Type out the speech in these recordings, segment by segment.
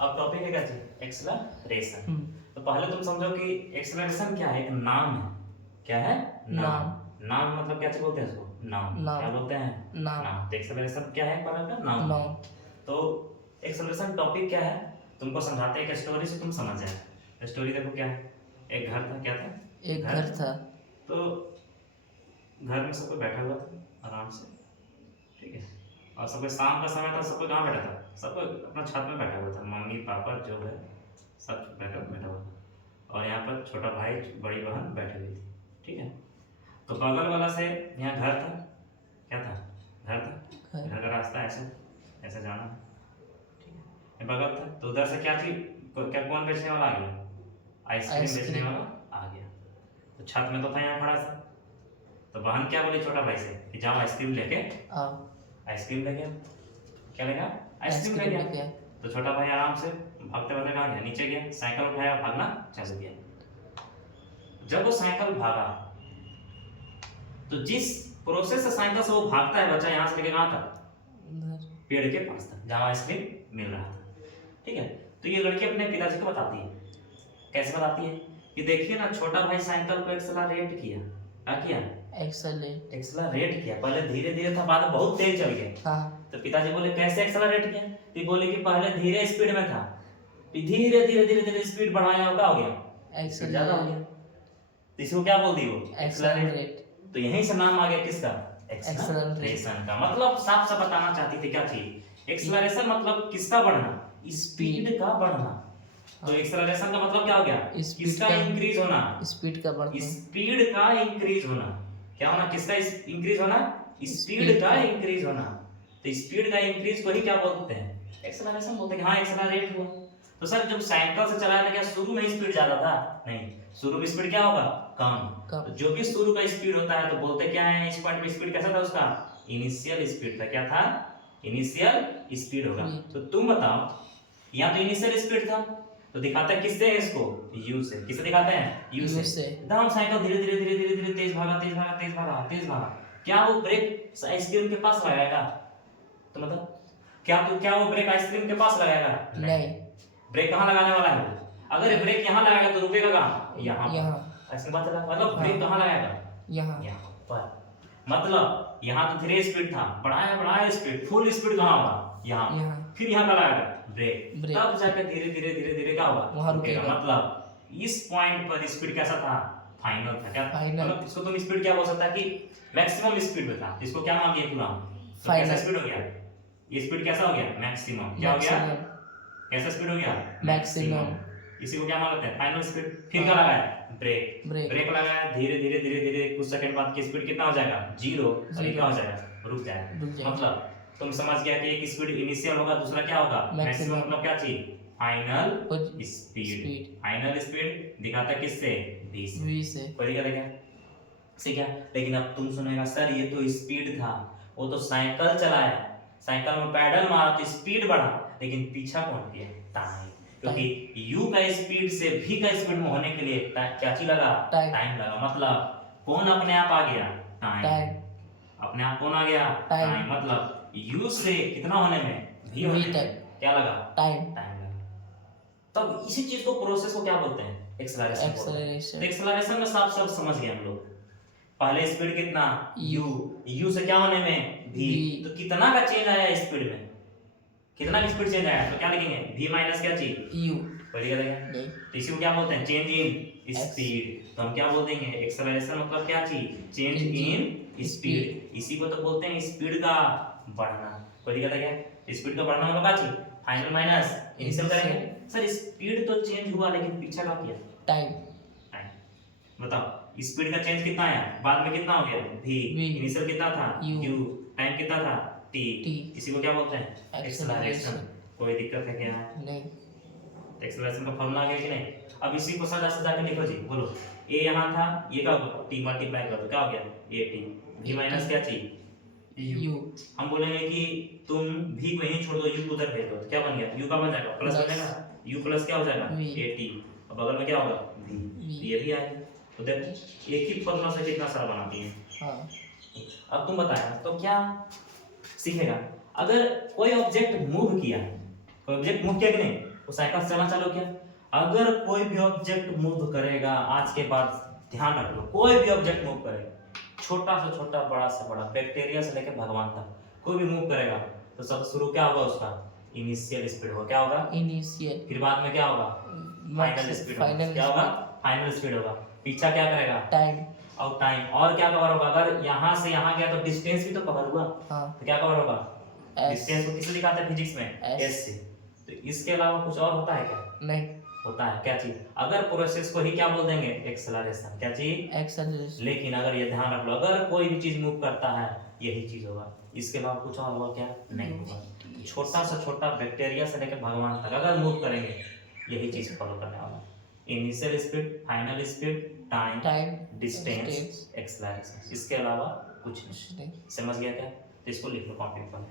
अब टॉपिक है क्या जी? एक्सेलरेशन। तो पहले तुम समझो कि एक्सेलरेशन क्या है? एक नाम है। क्या है? नाम। नाम मतलब क्या चीज बोलते हैं इसको? नाम। क्या बोलते हैं? नाम। तो एक्सेलरेशन क्या है? पहले का नाम। तो एक्सेलरेशन टॉपिक क्या है? तुमको समझाते हैं एक स्टोरी से, तुम समझ जाए। स्टोरी देखो क्या है। एक घर था। क्या था? एक घर था। तो घर में सब कोई बैठा हुआ था आराम से, ठीक है। और सब कोई शाम का समय था, सब कोई कहाँ बैठा था? सब कोई अपना छत में बैठा हुआ था। मम्मी पापा जो है सब बैठा हुआ था। और यहाँ पर छोटा भाई बड़ी बहन बैठी हुई थी, ठीक है। तो बगल वाला से यहाँ घर था। क्या था? घर था। घर का रास्ता ऐसे ऐसे जाना है, ठीक है। ये बगल था, तो उधर से क्या थी? क्या कौन बेचने वाला आ गया? आइसक्रीम बेचने वाला आ गया। तो छत में तो था यहाँ खड़ा सा। तो बहन क्या बोली छोटा भाई से कि जाओ आइसक्रीम लेके आओ। आइसक्रीम ले गया। क्या लेगा? आइसक्रीम ले गया। तो छोटा भाई आराम से भागते भागते कहाँ गया? नीचे गया, साइकिल उठाया, भागना चालू किया। जब वो साइकिल भागा तो जिस प्रोसेस से साइकिल से वो भागता है बच्चा, यहाँ से लेके कहाँ तक? पेड़ के पास तक, जहाँ आइसक्रीम मिल रहा था, ठीक है। तो ये लड़की अपने पिताजी को बताती है। कैसे बताती है? कि देखिए ना, छोटा भाई साइकिल को एक्सेलरेट किया। क्या किया? एक्सेलरेट किया। पहले धीरे धीरे था, बाद में बहुत तेज चल गया। तो पिताजी बोले कैसे एक्सेलरेट किया? तो बोले कि पहले धीरे स्पीड में था, धीरे धीरे धीरे धीरे स्पीड बढ़ाया, क्या हो गया? स्पीड ज्यादा हो गया। तो इसको क्या बोल दी वो? एक्सेलरेट। तो यहीं से नाम आ गया किसका? एक्सेलरेशन का। मतलब साफ साफ बताना चाहती थी क्या चीज? एक्सेलरेशन मतलब किसका बढ़ना? स्पीड का बढ़ना। तो एक्सेलरेशन का मतलब क्या हो गया? किसका इंक्रीज होना? स्पीड का बढ़ना। स्पीड का इंक्रीज होना। क्या होना? किसका इंक्रीज होना? स्पीड का इंक्रीज होना। तो स्पीड का इंक्रीज को ही क्या बोलते हैं? एक्सेलरेशन बोलते हैं। हाँ, एक्सेलरेट हुआ। तो सर जब साइकिल से चलाया था, क्या शुरू में स्पीड ज्यादा था? नहीं, शुरू में स्पीड क्या होगा? कम। तो जो भी शुरू का स्पीड होता है तो बोलते क्या है? इस पॉइंट पे स्पीड कैसा था उसका? इनिशियल स्पीड था। क्या था? इनिशियल स्पीड होगा। तो तुम बताओ, यहाँ तो इनिशियल स्पीड था, तो दिखाते हैं किससे? इसको यू से। किससे दिखाते हैं? यू से। एकदम साइकिल धीरे धीरे धीरे धीरे धीरे तेज भागा, तेज भागा, तेज भागा, तेज भागा। क्या वो ब्रेक आइसक्रीम के पास लगाएगा? तो मतलब क्या वो ब्रेक आइसक्रीम के पास लगाएगा? नहीं। ब्रेक कहाँ लगाने वाला है वो? अगर ब्रेक यहाँ लगाएगा तो रुकेगा कहाँ? यहाँ। ऐसी बात है। मतलब ब्रेक कहाँ लगाएगा? यहाँ पर। मतलब यहाँ तो धीरे स्पीड था, बढ़ाया बढ़ाया स्पीड, फुल स्पीड कहाँ होगा? यहाँ। फिर यहाँ का लगाएगा ब्रेक, तब जाकर धीरे धीरे धीरे धीरे क्या होगा? रुकेगा। मतलब इस पॉइंट पर स्पीड कैसा था? फाइनल था। क्या मतलब इसको तुम स्पीड क्या बोल सकता है कि मैक्सिमम स्पीड में था। इसको क्या मान लिया पूरा? तो कैसा स्पीड हो गया? ये स्पीड कैसा हो गया? मैक्सिमम। क्या हो गया? कैसा स्पीड हो गया? मैक्सिमम। इसी को क्या मान लेते हैं? Final speed. फिर क्या लगाया? ब्रेक। ब्रेक लगाया, धीरे धीरे धीरे धीरे कुछ सेकंड बाद की स्पीड कितना हो जाएगा? 0। और ये क्या हो जाएगा? रुक जाएगा। मतलब तुम समझ गया कि एक स्पीड इनिशियल होगा, दूसरा क्या होगा? मैक्सिमम। मतलब क्या चीज? Final speed. फाइनल स्पीड दिखाता है किससे? v से। कोई दिक्कत है क्या? ठीक है। लेकिन अब तुम सुनेगा सर ये तो स्पीड था, वो तो साइकिल चलाया, साइकिल में पैडल मारा तो स्पीड बढ़ा, लेकिन पीछा कौन किया? टाइम। क्योंकि u का स्पीड से v का स्पीड में होने के लिए क्या चीज लगा? टाइम लगा। मतलब कौन अपने आप आ गया? टाइम। अपने आप कौन आ गया? टाइम। मतलब u से कितना होने में? v होने में क्या लगा? टाइम लगा। तब इसी चीज को, प्रोसेस को क्या बोलते हैं? एक्सेलरेशन। तो एक्सेलरेशन में साफ साफ समझ गए हम लोग। पहले स्पीड कितना? u से क्या होने में? v। तो कितना का चेंज आया स्पीड में? कितना का स्पीड चेंज आया? तो क्या लिखेंगे? v माइनस क्या चीज? u। बढ़िया लगा। तो इसी को क्या बोलते हैं? Change in speed. तो हम क्या बोल देंगे? एक्सेलरेशन मतलब क्या चीज? Change in speed. इसी को तो बोलते हैं स्पीड का बढ़ना। कोई दिक्कत है क्या? स्पीड का बढ़ना मतलब क्या चीज? फाइनल माइनस इनिशियल करेंगे। सर स्पीड तो चेंज हुआ, लेकिन पीछे क्या किया? टाइम। बताओ स्पीड का चेंज कितना आया? बाद में कितना हो गया? v। इनिशियल कितना था? u। टाइम कितना था? t। इसी को क्या बोलते हैं? एक्सेलरेशन। कोई दिक्कत है क्या? नहीं। एक्सेलरेशन का फॉर्मूला आ गया कि नहीं? अब इसी को सजा सजा के लिखो जी। बोलो a यहाँ था, ये क्या होगा? t मल्टीप्लाई कर दो, क्या हो गया? at। v माइनस क्या चीज? u। हम बोलेंगे कि तुम v को यहीं छोड़ दो, u को उधर भेज दो, तो क्या बन गया? u का बन जाएगा प्लस बनेगा, u प्लस क्या हो जाएगा? at। और बगल में क्या होगा? v। ये भी आएगा। तो देखो एक ही फॉर्मूला से कितना सारा बनाती है। हाँ। अब तुम बताया तो क्या सीखेगा? अगर कोई ऑब्जेक्ट मूव किया, कोई ऑब्जेक्ट मूव किया कि नहीं? वो साइकिल से चलना चालू किया। अगर कोई भी ऑब्जेक्ट मूव करेगा, आज के बाद ध्यान रख लो, कोई भी ऑब्जेक्ट मूव करेगा, छोटा से छोटा, बड़ा से बड़ा, बैक्टीरिया से लेकर भगवान तक, कोई भी मूव करेगा तो सब शुरू क्या होगा उसका? इनिशियल स्पीड होगा। क्या होगा? इनिशियल। फिर बाद में क्या होगा? फाइनल स्पीड होगा। क्या होगा? फाइनल स्पीड होगा। पीछा क्या करेगा? टाइम। और टाइम। और क्या कवर होगा? अगर यहाँ से यहाँ गया तो डिस्टेंस भी तो कवर हुआ। हाँ। तो क्या कवर होगा? S। डिस्टेंस को किससे दिखाते हैं फिजिक्स में? S। एस से। तो इसके अलावा कुछ और होता है क्या? नहीं होता है। क्या चीज? अगर प्रोसेस को ही क्या बोल देंगे? एक्सेलरेशन। क्या चीज? एक्सेलरेशन। लेकिन अगर ये ध्यान रख लो, अगर कोई भी चीज मूव करता है यही चीज होगा, इसके अलावा कुछ और होगा क्या? नहीं होगा। छोटा से छोटा बैक्टीरिया से लेकर भगवान तक अगर मूव करेंगे यही चीज फॉलो करने वाला। Initial speed, final speed, time, distance, acceleration, इसके अलावा कुछ नहीं। समझ गया क्या? तो इसको लिख लो कॉपी पर।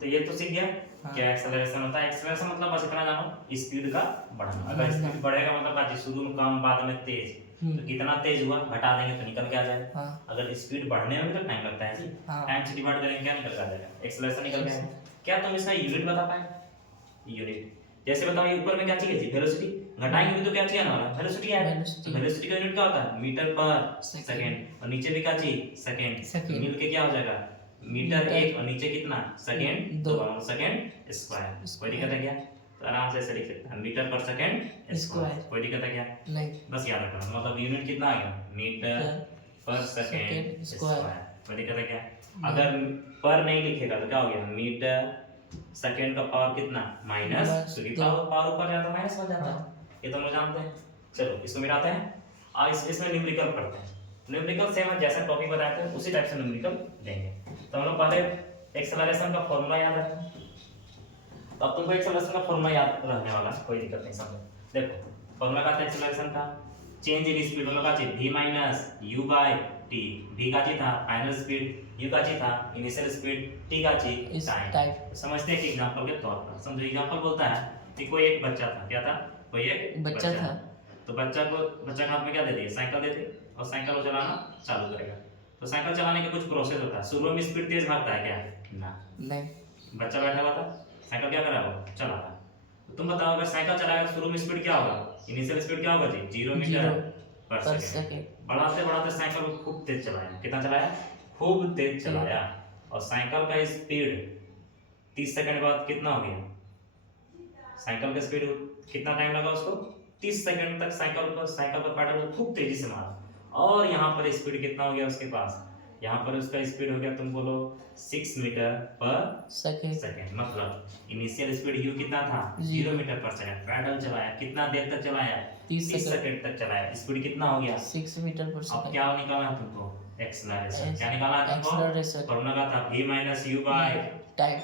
तो ये तो सीख गया। हाँ। क्या एक्सेलरेशन होता है? एक्सेलरेशन मतलब बस इतना जानो, स्पीड का बढ़ना। अगर स्पीड बढ़ेगा मतलब क्या? शुरू में कम, बाद में तेज। तो कितना तेज हुआ घटा देंगे तो निकल के आ जाएगा। हाँ। अगर स्पीड बढ़ने में भी तो टाइम लगता है जी। हाँ। टाइम से डिवाइड करेंगे क्या निकल के आ जाएगा? एक्सेलरेशन निकल के आएगा। क्या तुम इसका यूनिट बता पाए? यूनिट जैसे बताओ, ये ऊपर में क्या चाहिए? वेलोसिटी। घटाएंगे भी तो क्या चाहिए ना? वेलोसिटी है। वेलोसिटी का यूनिट क्या होता है? मीटर पर सेकंड। और नीचे भी क्या चाहिए? सेकंड। मिल के क्या हो जाएगा? मीटर एक, और नीचे कितना? सेकंड दो, सेकंड स्क्वायर। कोई दिक्कत है क्या? तो आराम से ऐसे लिख सकते हैं, मीटर पर सेकंड स्क्वायर। कोई दिक्कत है क्या? नहीं। बस याद रखना, मतलब यूनिट कितना आ गया? मीटर पर सेकंड स्क्वायर। कोई दिक्कत है क्या? अगर पर नहीं लिखेगा तो क्या हो गया? मीटर सेकंड का पावर कितना? माइनस, क्योंकि पावर ऊपर जाता है माइनस हो जाता है। ये तो हम लोग जानते हैं। चलो इसको मिटाते हैं और इसमें न्यूमेरिकल पढ़ते हैं। न्यूमेरिकल सेम जैसा टॉपिक बताया था उसी टाइप से न्यूमेरिकल देंगे। तो हम लोग पहले एक्सेलरेशन का फॉर्मूला याद रखें। तो अब तुमको एक्सेलरेशन का फॉर्मूला याद रहने वाला है, कोई दिक्कत नहीं। समझो, देखो फॉर्मूला का था एक्सेलरेशन का, चेंज इन स्पीड मतलब का चीज v minus u by t। v का चीज था फाइनल स्पीड, u का चीज था इनिशियल स्पीड, t का चीज टाइम। समझते हैं कि एग्जांपल के तौर पर समझो। एग्जांपल बोलता है कि कोई एक बच्चा था। क्या था? कोई एक बच्चा था। तो बच्चा के हाथ में क्या दे दिए? साइकिल दे दी, और साइकिल को चलाना चालू करेगा। तो साइकिल चलाने का कुछ प्रोसेस होता है। शुरू में स्पीड तेज भागता है क्या? ना। नहीं। बच्चा बैठा हुआ था, साइकिल क्या कर रहा है? वो चला रहा है। तो तुम बताओ, अगर साइकिल चलाएगा शुरू में स्पीड क्या होगा? इनिशियल स्पीड क्या होगा जी? 0 मीटर पर सेकंड। बढ़ाते बढ़ाते साइकिल को खूब तेज चलाया। कितना चलाया? खूब तेज चलाया। और साइकिल का स्पीड 30 सेकंड बाद कितना हो गया? साइकिल का स्पीड कितना टाइम लगा उसको? 30 सेकंड तक साइकिल का पैडल को खूब तेजी से मारा। और यहाँ पर स्पीड कितना हो गया उसके पास? यहाँ पर उसका स्पीड हो गया, तुम बोलो 6 मीटर पर सेकंड। मतलब इनिशियल स्पीड u कितना था? 0 मीटर पर सेकंड। पैडल चलाया, कितना देर तक चलाया? 30 सेकंड तक चलाया। स्पीड कितना हो गया? 6 मीटर पर सेकंड। अब क्या निकालना है तुमको? एक्सेलरेशन। क्या निकालना है तुमको? एक्सेलरेशन। फॉर्मूला का था v minus u by time.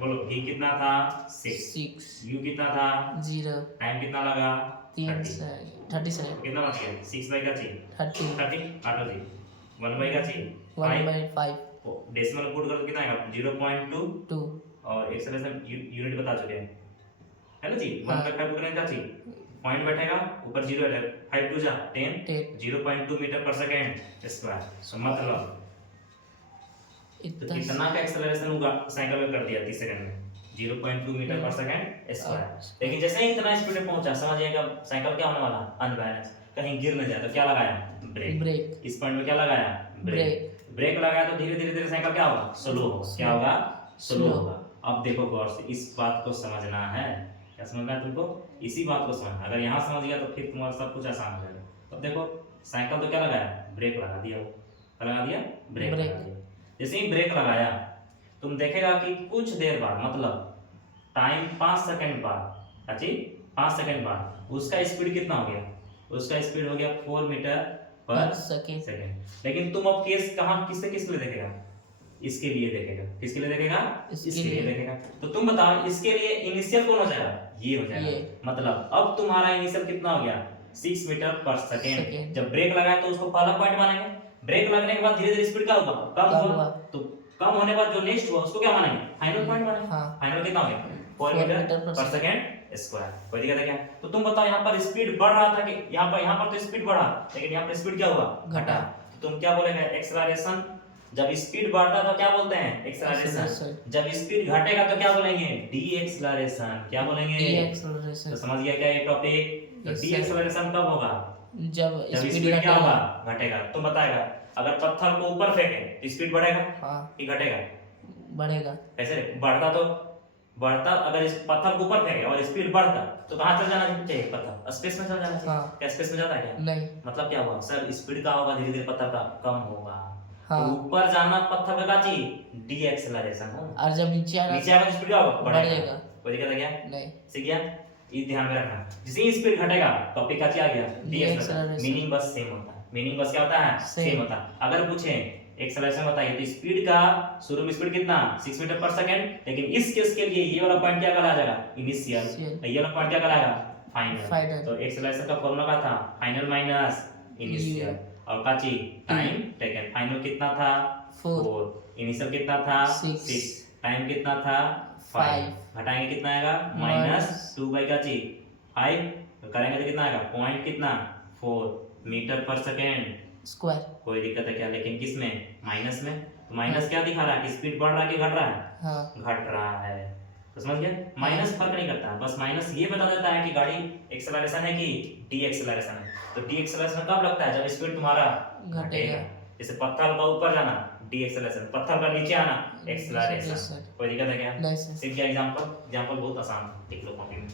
बोलो v कितना था? 6। u कितना था? 0। टाइम कितना लगा? 30 सेकंड। कितना बच गया? 6 बाई का चाहिए 30 काटो जी। 1 बाई का चाहिए 1/5। डेसिमल पुट कर तो कितना आएगा? 0.2। और एक्सेलरेशन यूनिट बता चुके हैं, है ना जी। 1/5 पुट करने का चाहिए, पॉइंट बैठेगा ऊपर 0 है, 5 2 जा 10, 0.2 मीटर पर सेकंड स्क्वायर। तो मतलब तो कितना का एक्सेलरेशन होगा साइकिल में कर दिया 30 सेकंड में? 0.2 मीटर पर सेकंड स्क्वायर। लेकिन जैसे ही इतना स्पीड में पहुंचा, समझिएगा साइकिल क्या होने वाला? अनबैलेंस, कहीं गिर न जाए। तो क्या लगाया? ब्रेक। इस पॉइंट में क्या लगाया? ब्रेक लगाया तो धीरे धीरे साइकिल क्या होगा? स्लो होगा। क्या होगा? स्लो होगा। अब देखो गौर से, इस बात को समझना है। क्या समझना है तुमको? इसी बात को समझना। अगर यहाँ समझ गया तो फिर तुम्हारा सब कुछ आसान हो जाएगा। अब देखो साइकिल तो क्या लगाया? ब्रेक लगा दिया। ब्रेक लगा दिया। जैसे ही ब्रेक लगाया, तुम देखेगा कि कुछ देर बाद, मतलब टाइम 5 सेकंड बाद, अच्छी 5 सेकंड बाद उसका स्पीड कितना हो गया? उसका स्पीड हो गया 4 मीटर पर सेकंड। लेकिन तुम अब केस कहाँ किसके लिए देखेगा? इसके लिए देखेगा। किसके लिए देखेगा? इसके लिए देखेगा। तो तुम बताओ इसके लिए इनिशियल कौन हो जाएगा? ये हो जाएगा। मतलब अब तुम्हारा इनिशियल कितना हो गया? 6 मीटर पर सेकंड। जब ब्रेक लगाया तो उसको पहला पॉइंट मानेंगे। ब्रेक लगने के बाद धीरे धीरे स्पीड क्या होगा? कम हुआ। तो कम होने के बाद जो नेक्स्ट हुआ उसको क्या मानेंगे? फाइनल पॉइंट मानेंगे। फाइनल कितना हो गया? 4 मीटर पर सेकंड स्क्वायर। कोई दिक्कत है क्या? तो तुम बताओ यहाँ पर स्पीड बढ़ रहा था कि यहाँ पर तो स्पीड बढ़ा, लेकिन यहाँ पर स्पीड क्या हुआ? घटा। तो तुम क्या बोलेगा? एक्सेलरेशन जब स्पीड बढ़ता तो क्या बोलते हैं? एक्सेलरेशन। Acceleration। जब स्पीड घटेगा तो क्या बोलेंगे? D acceleration. क्या बोलेंगे? तो Deceleration। समझ गया क्या ये टॉपिक? तो Yes, डी sir। एक्सेलरेशन कब होगा? जब जब स्पीड स्पीड क्या होगा? घटेगा। घटेगा। तुम बताएगा अगर पत्थर को ऊपर फेंके तो स्पीड बढ़ेगा हाँ कि घटेगा? बढ़ेगा। कैसे? बढ़ता अगर इस पत्थर को ऊपर फेंके और स्पीड बढ़ता तो कहाँ चल जाना चाहिए? पत्थर स्पेस में चल जाना चाहिए। हाँ। क्या स्पेस में जाता है क्या? नहीं। मतलब क्या हुआ सर? स्पीड का होगा धीरे धीरे पत्थर का कम होगा। हाँ। तो ऊपर जाना पत्थर का चाहिए डी एक्सेलरेशन हो। और जब नीचे आना नीचे आएगा तो स्पीड क्या होगा? बढ़ेगा। कोई दिक्कत है क्या? नहीं। सीख गया? ये ध्यान में रखना। जैसे ही स्पीड घटेगा टॉपिक का क्या गया? D acceleration. Deceleration। मीनिंग बस सेम होता है। मीनिंग बस क्या होता है? Same। सेम होता है। अगर पूछे एक्सेलरेशन बताइए तो स्पीड का शुरू में स्पीड कितना? 6 मीटर पर सेकंड। लेकिन इस केस के लिए ये वाला पॉइंट क्या कहलाया जाएगा? इनिशियल। Initial। ये वाला पॉइंट क्या कहलाएगा? फाइनल। Final। तो एक्सेलरेशन का फॉर्मूला क्या था? Final minus initial. और काची टाइम टेकन। फाइनल कितना था? 4। इनिशियल कितना था? 6। टाइम कितना था? 5। घटाएंगे कितना आएगा? -2 बाई काची 5। तो करेंगे तो कितना आएगा? पॉइंट कितना? 4 मीटर पर सेकंड स्क्वायर। कोई दिक्कत है क्या? लेकिन किस में? माइनस में। तो माइनस क्या दिखा रहा है कि स्पीड बढ़ रहा है कि घट रहा है? हाँ घट रहा है। तो समझ गए? माइनस फर्क नहीं करता है, बस माइनस ये बता देता है कि गाड़ी एक्सेलरेशन है कि डी एक्सेलरेशन है। तो डी एक्सेलरेशन कब लगता है? जब स्पीड तुम्हारा घटेगा। जैसे पत्थर का ऊपर जाना डी एक्सेलरेशन, पत्थर का नीचे आना एक्सेलरेशन। Acceleration। कोई दिक्कत है क्या? नहीं सर। सिर्फ क्या एग्जांपल बहुत आसान है, लिख लो कॉपी में।